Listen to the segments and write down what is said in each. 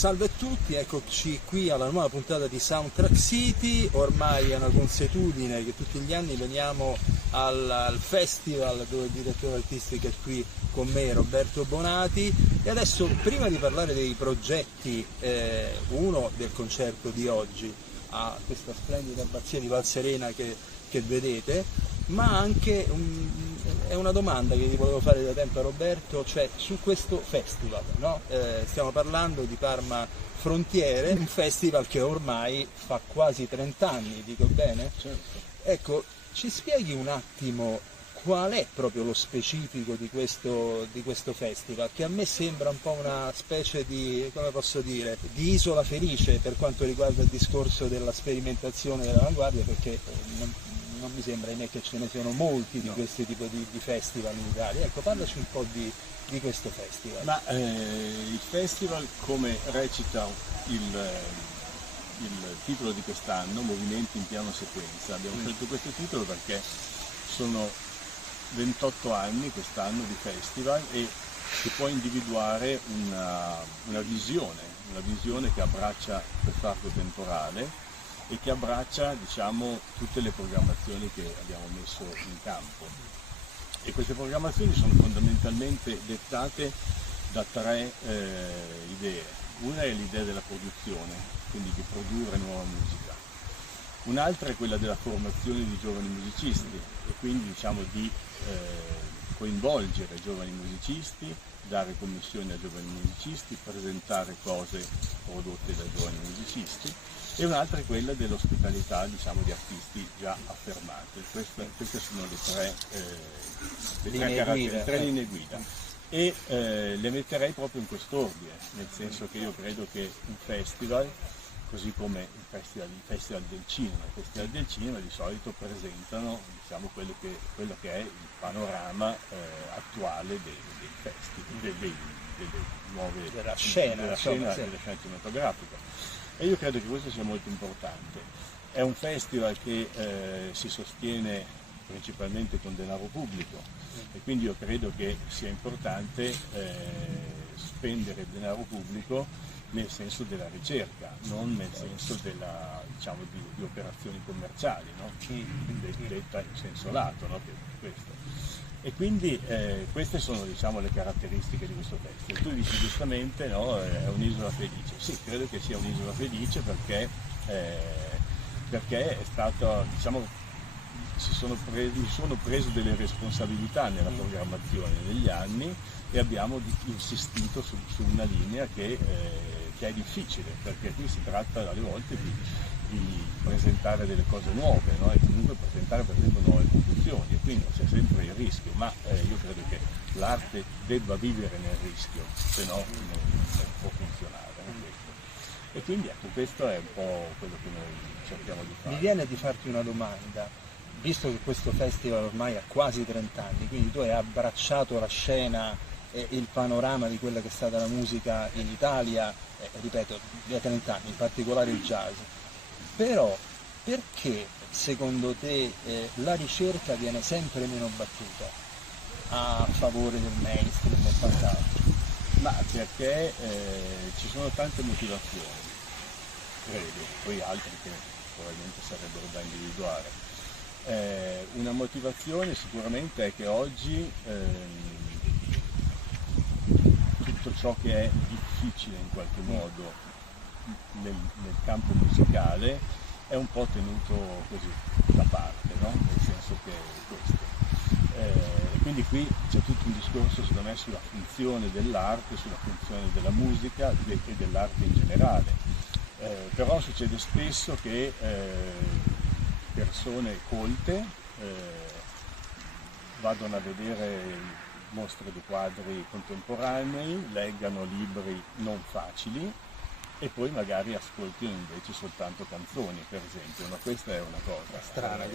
Salve a tutti, eccoci qui alla nuova puntata di Soundtrack City. Ormai è una consuetudine che tutti gli anni veniamo al festival dove il direttore artistico è qui con me, Roberto Bonati. E adesso, prima di parlare dei progetti, uno del concerto di oggi a questa splendida abbazia di Valserena che vedete, ma anche è una domanda che vi volevo fare da tempo a Roberto, cioè su questo festival, no? Stiamo parlando di Parma Frontiere, un festival che ormai fa quasi 30 anni, dico bene? Certo. Ecco, ci spieghi un attimo qual è proprio lo specifico di questo festival, che a me sembra un po' una specie di, come posso dire, di isola felice per quanto riguarda il discorso della sperimentazione dell'avanguardia, perché non mi sembra che ce ne siano molti di questo tipo di festival in Italia. Ecco, parlaci un po' di questo festival. Ma il festival, come recita il titolo di quest'anno, Movimenti in piano sequenza, abbiamo scelto questo titolo perché sono 28 anni quest'anno di festival e si può individuare una visione che abbraccia quest'arco temporale e che abbraccia, diciamo, tutte le programmazioni che abbiamo messo in campo. E queste programmazioni sono fondamentalmente dettate da tre idee. Una è l'idea della produzione, quindi di produrre nuova musica. Un'altra è quella della formazione di giovani musicisti e quindi, diciamo, di coinvolgere giovani musicisti, dare commissioni a giovani musicisti, presentare cose prodotte da giovani musicisti. E un'altra è quella dell'ospitalità, diciamo, di artisti già affermati. Queste sono le tre linee guida. E le metterei proprio in quest'ordine, nel senso che io credo che un festival, così come il festival del cinema, i festival del cinema di solito presentano, diciamo, quello che è il panorama attuale dei festival, della scena cinematografica. E io credo che questo sia molto importante. È un festival che si sostiene principalmente con denaro pubblico e quindi io credo che sia importante spendere denaro pubblico nel senso della ricerca, non nel senso della, diciamo, di operazioni commerciali, no? Detta in senso lato, no? Questo. E quindi queste sono, diciamo, le caratteristiche di questo festival. Tu dici giustamente, no, è un'isola felice. Sì, credo che sia un'isola felice perché è stata, diciamo, mi sono preso delle responsabilità nella programmazione negli anni e abbiamo insistito su una linea che è difficile, perché qui si tratta alle volte di presentare delle cose nuove, no? E comunque presentare per esempio nuove produzioni, e quindi c'è sempre il rischio, ma io credo che l'arte debba vivere nel rischio, se no non può funzionare. E quindi ecco, questo è un po' quello che noi cerchiamo di fare. Mi viene di farti una domanda, visto che questo festival ormai ha quasi 30 anni, quindi tu hai abbracciato la scena e il panorama di quella che è stata la musica in Italia, ripeto, da 30 anni, in particolare il jazz. Però perché secondo te la ricerca viene sempre meno battuta a favore del mainstream e quant'altro? Ma perché ci sono tante motivazioni, credo, poi altre che probabilmente sarebbero da individuare. Una motivazione sicuramente è che oggi tutto ciò che è difficile in qualche modo nel campo musicale è un po' tenuto così da parte, no? Nel senso che questo. Quindi qui c'è tutto un discorso, secondo me, sulla funzione dell'arte, sulla funzione della musica e dell'arte in generale. Però succede spesso che persone colte vadano a vedere mostre di quadri contemporanei, leggano libri non facili e poi magari ascoltino invece soltanto canzoni, per esempio. Ma questa è una cosa strana, è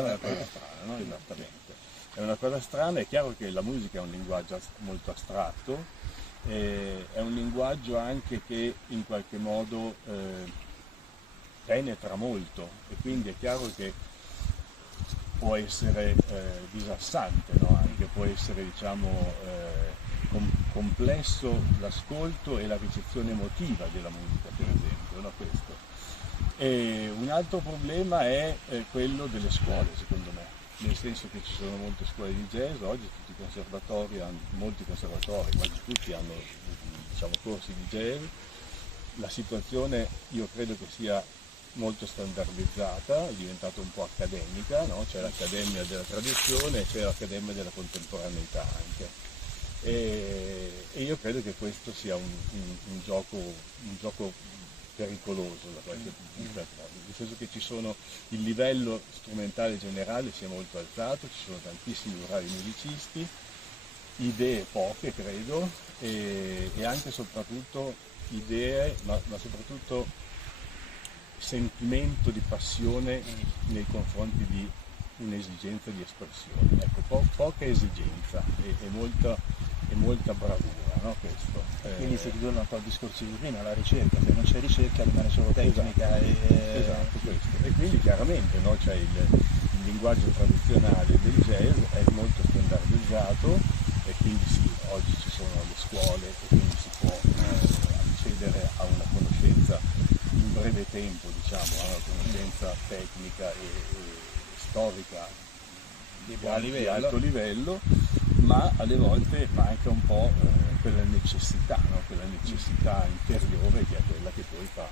una cosa strana, no? Esattamente. È una cosa strana, è chiaro che la musica è un linguaggio molto astratto, è un linguaggio anche che in qualche modo penetra molto e quindi è chiaro che può essere disassante, no? Anche può essere, diciamo, complesso l'ascolto e la ricezione emotiva della musica, per esempio, no? Questo. E un altro problema è quello delle scuole, secondo me, nel senso che ci sono molte scuole di jazz, oggi tutti i conservatori, molti conservatori, quasi tutti hanno, diciamo, corsi di jazz. La situazione io credo che sia molto standardizzata, è diventata un po' accademica, no? C'è l'accademia della tradizione e c'è l'accademia della contemporaneità anche. E io credo che questo sia un gioco pericoloso da qualche punto, nel senso che il livello strumentale generale si è molto alzato, ci sono tantissimi bravi musicisti, idee poche credo, e anche soprattutto idee, ma soprattutto sentimento di passione nei confronti di un'esigenza di espressione. Ecco, poca esigenza e molta bravura, no? Questo. Quindi si ritorna un po' al discorso di prima, la ricerca, se non c'è ricerca rimane solo tecnica. Esatto, questo. E quindi chiaramente, no, c'è il linguaggio tradizionale del jazz è molto standardizzato e quindi sì, oggi ci sono le scuole e quindi si può accedere a una conoscenza in breve tempo, diciamo, a una conoscenza tecnica e storica di alto livello, ma alle volte manca un po' quella necessità, no? Quella necessità interiore che è quella che poi fa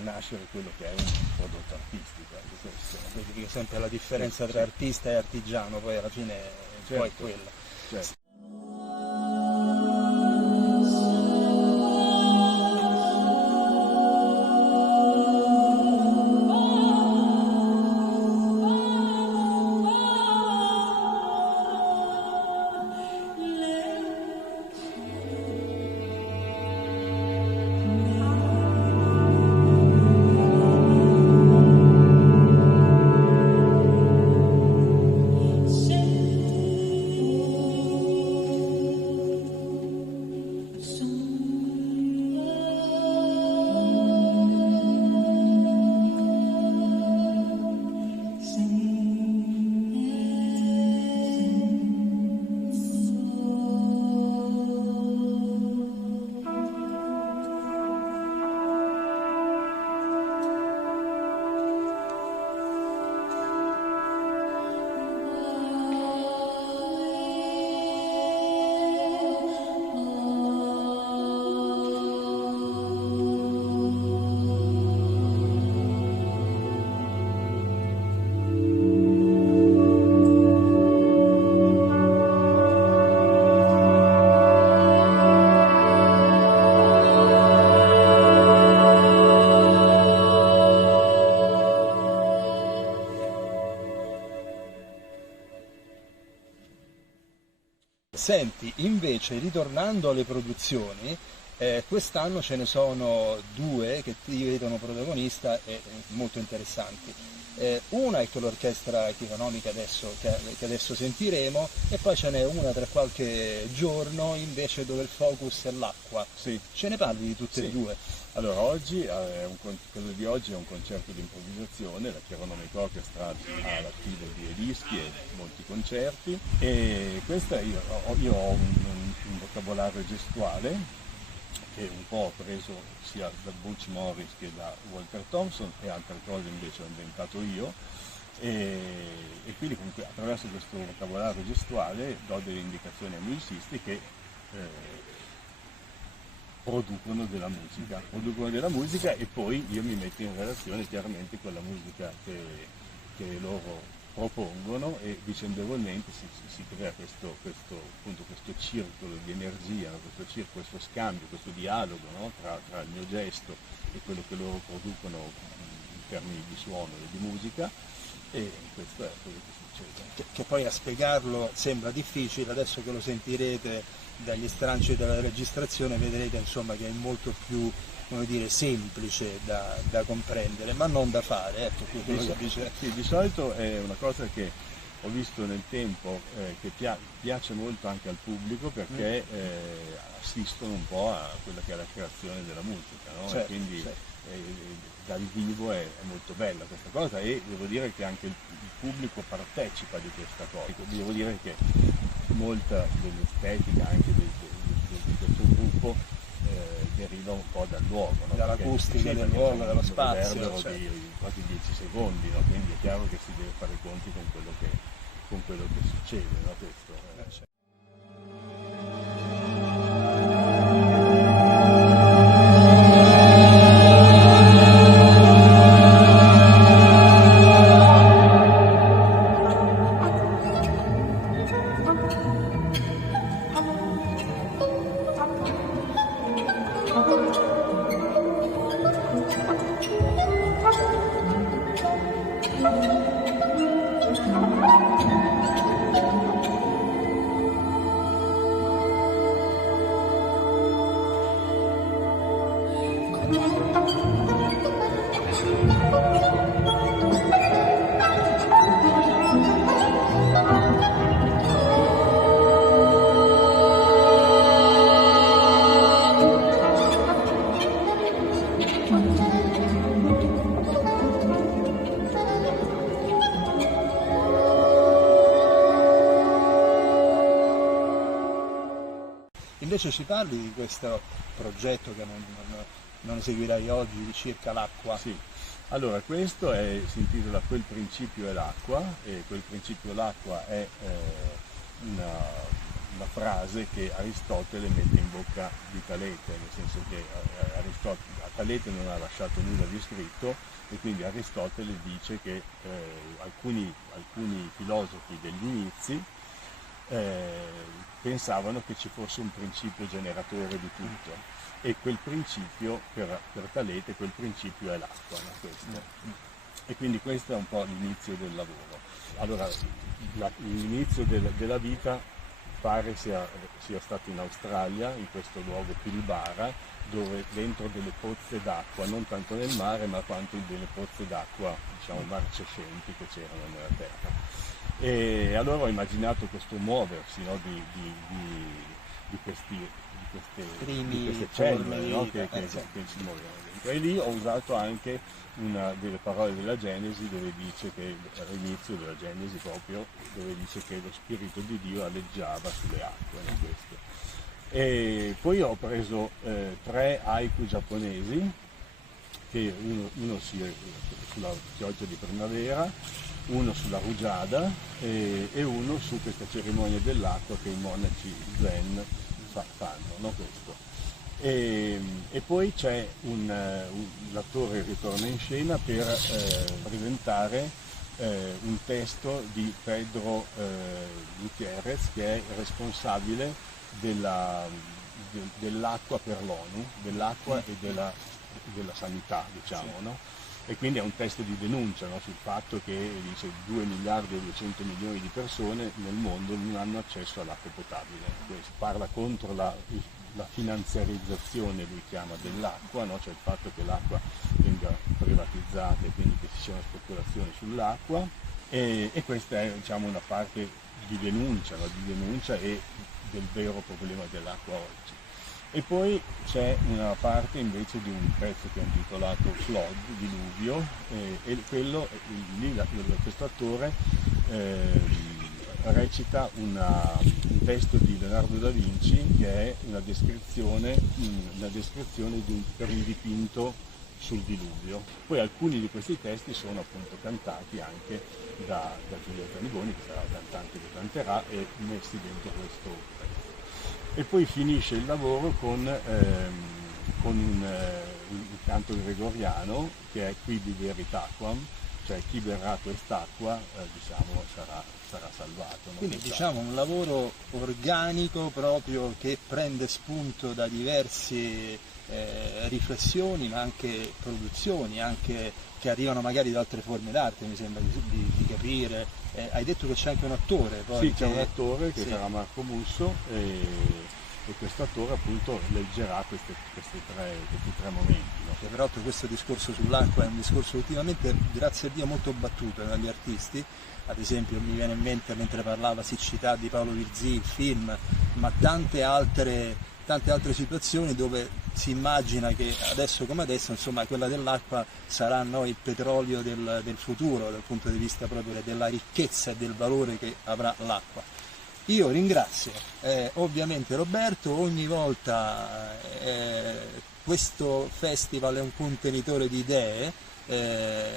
nascere quello che è un prodotto artistico. Quindi dico sempre la differenza tra artista e artigiano, poi alla fine poi è quella. Certo. Senti, invece, ritornando alle produzioni, quest'anno ce ne sono due che ti vedono protagonista e molto interessanti. Una è con l'orchestra chironomica che adesso sentiremo, e poi ce n'è una tra qualche giorno invece dove il focus è l'acqua. Sì. Ce ne parli di tutte e due? Allora, quello di oggi è un concerto di improvvisazione, la Chironomic Orchestra ha l'attivo di dischi e molti concerti, e questa io ho un vocabolario gestuale che un po' ho preso sia da Butch Morris che da Walter Thompson, e altre cose invece ho inventato io, e quindi comunque attraverso questo vocabolario gestuale do delle indicazioni ai musicisti che producono della musica e poi io mi metto in relazione chiaramente con la musica che loro propongono, e vicendevolmente si crea questo circolo di energia, questo scambio, questo dialogo, no? tra il mio gesto e quello che loro producono in termini di suono e di musica, e questo è quello che succede. Che poi a spiegarlo sembra difficile, adesso che lo sentirete dagli stralci della registrazione vedrete insomma che è molto più, come dire, semplice da comprendere, ma non da fare, ecco, quello che dice. Sì, di solito è una cosa che ho visto nel tempo che piace molto anche al pubblico, perché assistono un po' a quella che è la creazione della musica, no? Certo, e quindi certo. dal vivo è molto bella questa cosa, e devo dire che anche il pubblico partecipa di questa cosa. Devo dire che il molta dell'estetica anche di questo gruppo deriva un po' dal luogo, no? Dall'acustica del luogo, dallo spazio. Certo. Di quasi 10 secondi, no? Quindi è chiaro che si deve fare i conti con quello che succede, no? Questo, Invece ci parli di questo progetto che non eseguirai oggi, di Circa l'acqua? Sì, allora questo si intitola Quel principio è l'acqua, e quel principio l'acqua è una frase che Aristotele mette in bocca di Talete, nel senso che a Talete non ha lasciato nulla di scritto, e quindi Aristotele dice che alcuni filosofi degli inizi pensavano che ci fosse un principio generatore di tutto, e quel principio, per Talete, quel principio è l'acqua, no? Questo. E quindi questo è un po' l'inizio del lavoro. Allora, l'inizio della vita pare sia stato in Australia, in questo luogo Pilbara, dove dentro delle pozze d'acqua, non tanto nel mare ma quanto in delle pozze d'acqua, diciamo, marcescenti che c'erano nella terra. E allora ho immaginato questo muoversi, no, di queste cellule, no, che si muovono dentro. E lì ho usato anche una delle parole della Genesi, dove dice che all'inizio della Genesi proprio, dove dice che lo Spirito di Dio aleggiava sulle acque, no, questo. E poi ho preso 3 haiku giapponesi, che uno sulla pioggia di primavera, uno sulla rugiada e uno su questa cerimonia dell'acqua che i monaci zen fanno, no? Questo. E poi c'è l'attore ritorna in scena per presentare un testo di Pedro Gutiérrez, che è responsabile dell'acqua per l'ONU, dell'acqua e della sanità, diciamo, sì. No? E quindi è un testo di denuncia, no? Sul fatto che dice 2 miliardi e 200 milioni di persone nel mondo non hanno accesso all'acqua potabile. Questo parla contro la finanziarizzazione, lui chiama, dell'acqua, no? Cioè il fatto che l'acqua venga privatizzata e quindi che ci sia una speculazione sull'acqua, e questa è, diciamo, una parte di denuncia, no? Di denuncia e del vero problema dell'acqua oggi. E poi c'è una parte invece di un pezzo che è intitolato Flood, diluvio, e quello lì questo attore recita un testo di Leonardo da Vinci, che è una descrizione per un dipinto sul diluvio. Poi alcuni di questi testi sono appunto cantati anche da Giulietta Niboni, che sarà la cantante che canterà, e messi dentro questo pezzo. E poi finisce il lavoro con un canto gregoriano, che è Quibi Veritaquam, cioè chi berrà quest'acqua diciamo sarà salvato. Quindi diciamo un lavoro organico proprio, che prende spunto da diverse riflessioni, ma anche produzioni, anche che arrivano magari da altre forme d'arte, mi sembra di capire. Hai detto che c'è anche un attore poi? Sì, c'è un attore che sarà Marco Musso, e questo attore appunto leggerà questi tre momenti, no? Che peraltro questo discorso sull'acqua è un discorso ultimamente, grazie a Dio, molto battuto dagli artisti. Ad esempio mi viene in mente, mentre parlava, Siccità di Paolo Virzì, il film, ma tante altre situazioni dove si immagina che adesso come adesso, insomma, quella dell'acqua sarà, no, il petrolio del futuro, dal punto di vista proprio della ricchezza e del valore che avrà l'acqua. Io ringrazio ovviamente Roberto, ogni volta questo festival è un contenitore di idee,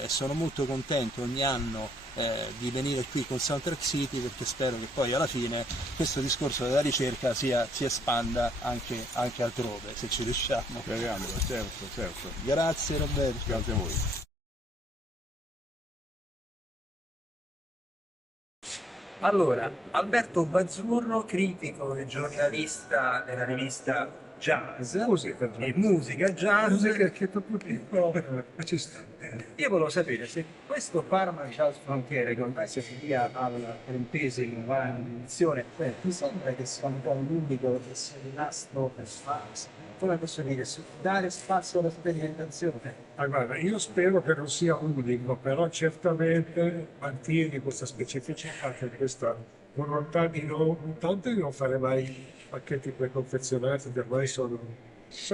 sono molto contento ogni anno di venire qui con Soundtrack City, perché spero che poi alla fine questo discorso della ricerca si espanda anche altrove, se ci riusciamo. Speriamo, certo, certo. Grazie Roberto. Grazie a voi. Allora, Alberto Bazzurro, critico e giornalista della rivista Jazz e musica jazz. Musica che dopo tempo ci sta. Io volevo sapere se questo Parma Jazz Frontiere, che ormai si avvia alla 30ª edizione, mi sembra che sia un po' l'unico che sia rimasto per come posso dire, dare spazio alla sperimentazione. Guarda, io spero che non sia unico, però certamente mantieni questa specificità, questa volontà di non, tanto di non fare mai pacchetti preconfezionati, che ormai sono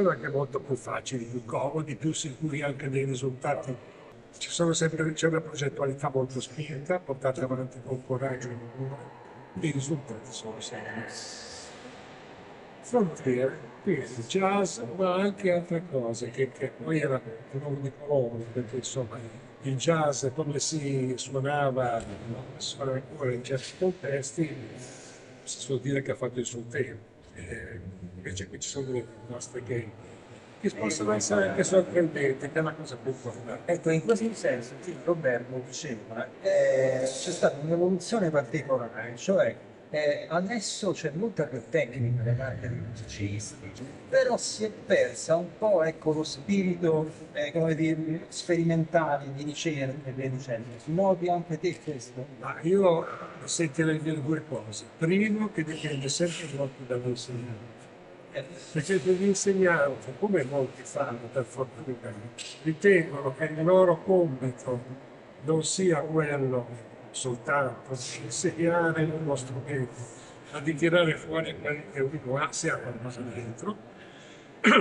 anche molto più facili, più comodi, più sicuri anche dei risultati. C'è una progettualità molto spinta, portata avanti con coraggio e i risultati sono sempre frontiere, quindi jazz, ma anche altre cose che poi era un nuovo di colore, perché insomma il jazz come si suonava, suona ancora in certi contesti, si suol dire che ha fatto il suo tempo. Invece qui ci sono delle nostre che possono essere anche sorprendenti, che è la cosa più importante. Ecco, in questo senso, Roberto diceva, c'è stata un'evoluzione particolare, cioè adesso c'è molta più tecnica da parte dei musicisti, però si è persa un po', ecco, lo spirito come dire, sperimentale di ricerca e via dicendo. Noti anche te questo? Ma io sentirei dire due cose. Primo, che dipende sempre molto dall'insegnante. Perché gli insegnanti, come molti fanno per fortuna, ritengono che il loro compito non sia quello soltanto di insegnare uno strumento, ma di tirare fuori quelli che uno ha, se ha qualcosa dentro.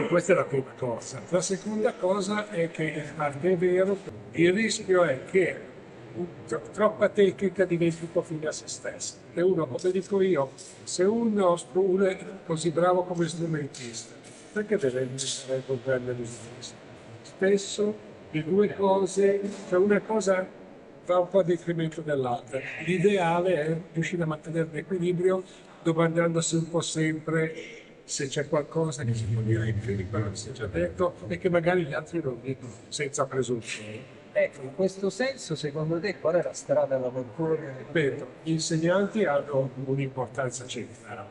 Questa è la prima cosa. La seconda cosa è che, in parte è vero, il rischio è che troppa tecnica diventi un po' fine a se stessa. E uno, come dico io, se uno è così bravo come strumentista, perché deve iniziare a comprendere l'instrumento? Spesso le due cose, cioè una cosa va un po' a detrimento dell'altra. L'ideale è riuscire a mantenere l'equilibrio domandandosi un po' sempre se c'è qualcosa che si può dire in più di quello che si è già detto e che magari gli altri non dicono senza presunzione. Ecco, in questo senso, secondo te, qual è la strada da percorrere? Ripeto, gli insegnanti hanno un'importanza centrale.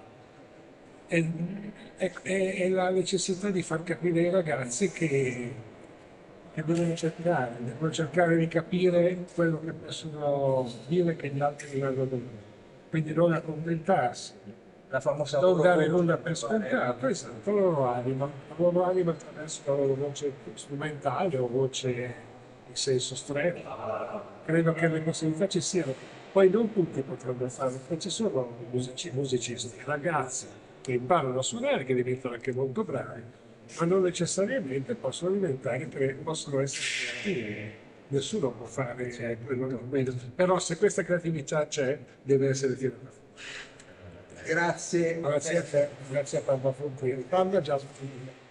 È la necessità di far capire ai ragazzi che devono cercare di capire quello che possono dire che gli altri non hanno detto. Quindi non accontentarsi, La famosa non dare nulla per scontato, esatto, la loro anima attraverso la loro voce strumentale o voce in senso stretto. Credo che le possibilità ci siano. Poi non tutti potrebbero farlo, perché ci sono musicisti, ragazzi che imparano a suonare, che diventano anche molto bravi, ma non necessariamente possono possono essere creativi. Nessuno può fare quello che meglio. Però se questa creatività c'è, deve essere tirata fuori. Grazie. Grazie a te, grazie a Parma Frontiere. Parma Jazz Frontiere.